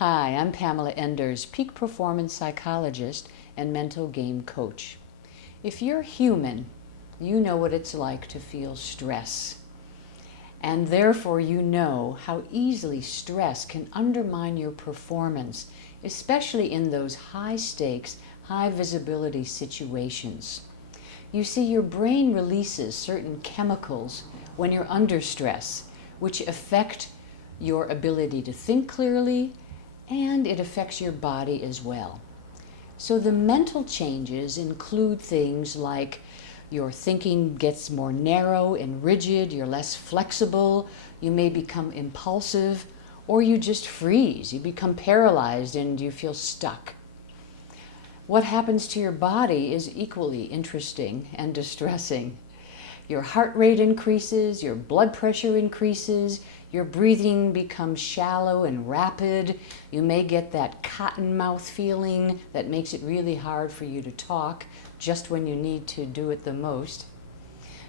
Hi, I'm Pamela Enders, peak performance psychologist and mental game coach. If you're human, you know what it's like to feel stress. And therefore you know how easily stress can undermine your performance, especially in those high stakes, high visibility situations. You see, your brain releases certain chemicals when you're under stress, which affect your ability to think clearly, and it affects your body as well. So the mental changes include things like your thinking gets more narrow and rigid, you're less flexible, you may become impulsive, or you just freeze, you become paralyzed and you feel stuck. What happens to your body is equally interesting and distressing. Your heart rate increases, your blood pressure increases, your breathing becomes shallow and rapid. You may get that cotton mouth feeling that makes it really hard for you to talk just when you need to do it the most.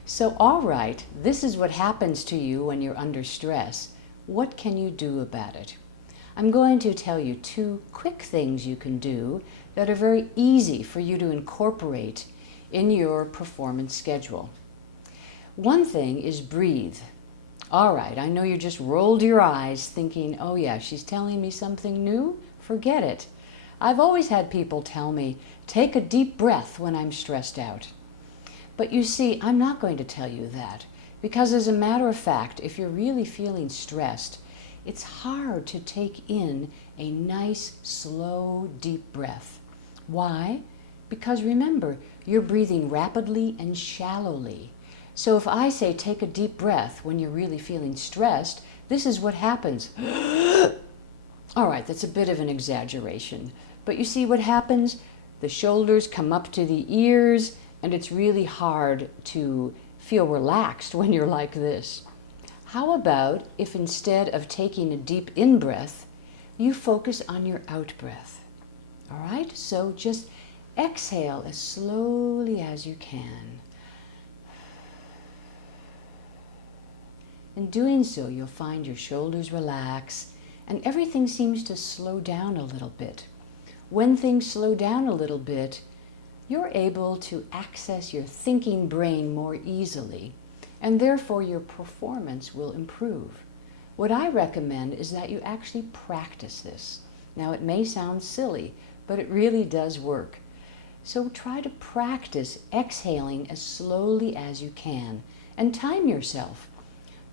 So, all right, this is what happens to you when you're under stress. What can you do about it? I'm going to tell you 2 quick things you can do that are very easy for you to incorporate in your performance schedule. One thing is breathe. All right, I know you just rolled your eyes thinking, oh yeah, she's telling me something new? Forget it. I've always had people tell me, take a deep breath when I'm stressed out. But you see, I'm not going to tell you that, because as a matter of fact, if you're really feeling stressed, it's hard to take in a nice, slow, deep breath. Why? Because remember, you're breathing rapidly and shallowly. So if I say take a deep breath when you're really feeling stressed, this is what happens. All right, that's a bit of an exaggeration. But you see what happens? The shoulders come up to the ears, and it's really hard to feel relaxed when you're like this. How about if instead of taking a deep in-breath, you focus on your out-breath? All right, so just exhale as slowly as you can. In doing so, you'll find your shoulders relax and everything seems to slow down a little bit. When things slow down a little bit, you're able to access your thinking brain more easily, and therefore your performance will improve. What I recommend is that you actually practice this. Now, it may sound silly, but it really does work. So try to practice exhaling as slowly as you can and time yourself.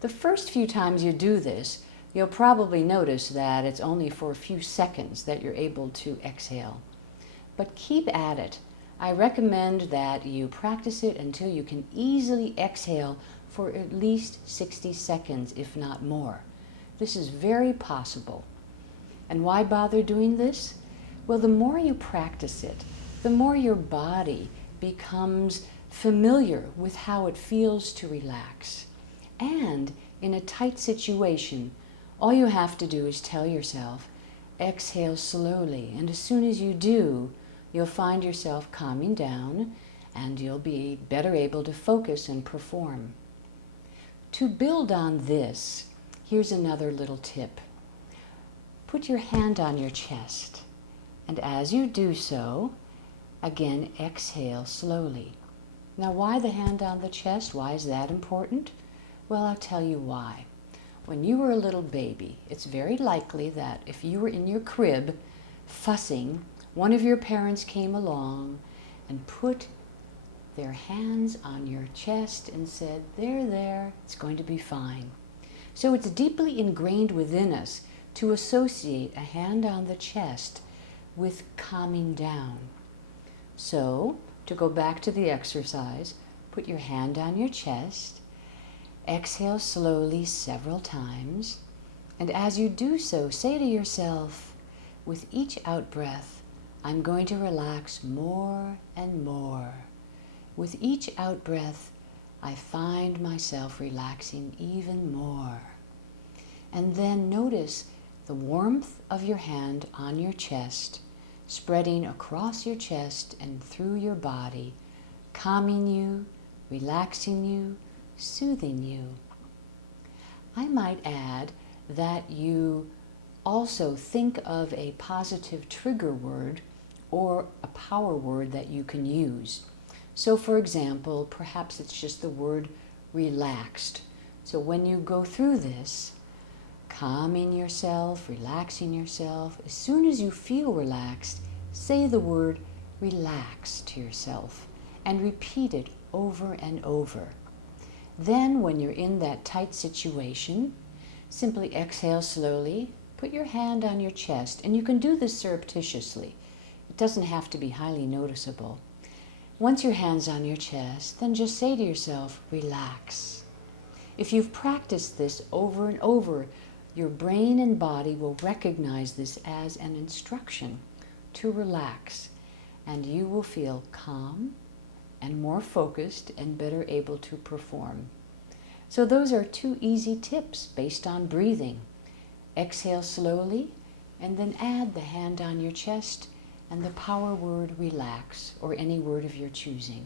The first few times you do this, you'll probably notice that it's only for a few seconds that you're able to exhale. But keep at it. I recommend that you practice it until you can easily exhale for at least 60 seconds, if not more. This is very possible. And why bother doing this? Well, the more you practice it, the more your body becomes familiar with how it feels to relax. And in a tight situation, all you have to do is tell yourself, exhale slowly. And as soon as you do, you'll find yourself calming down and you'll be better able to focus and perform. To build on this, here's another little tip. Put your hand on your chest, and as you do so, again, exhale slowly. Now, why the hand on the chest? Why is that important? Well, I'll tell you why. When you were a little baby, it's very likely that if you were in your crib fussing, one of your parents came along and put their hands on your chest and said, there, it's going to be fine. So it's deeply ingrained within us to associate a hand on the chest with calming down. So, to go back to the exercise, put your hand on your chest, exhale slowly several times, and as you do so, say to yourself, with each out-breath, I'm going to relax more and more. With each out-breath, I find myself relaxing even more. And then notice the warmth of your hand on your chest, spreading across your chest and through your body, calming you, relaxing you, soothing you. I might add that you also think of a positive trigger word or a power word that you can use. So for example, perhaps it's just the word relaxed. So when you go through this, calming yourself, relaxing yourself, as soon as you feel relaxed, say the word relax to yourself and repeat it over and over. Then when you're in that tight situation, simply exhale slowly, put your hand on your chest, and you can do this surreptitiously. It doesn't have to be highly noticeable. Once your hand's on your chest, then just say to yourself, relax. If you've practiced this over and over, your brain and body will recognize this as an instruction to relax, and you will feel calm and more focused and better able to perform. So those are 2 easy tips based on breathing. Exhale slowly, and then add the hand on your chest and the power word relax, or any word of your choosing.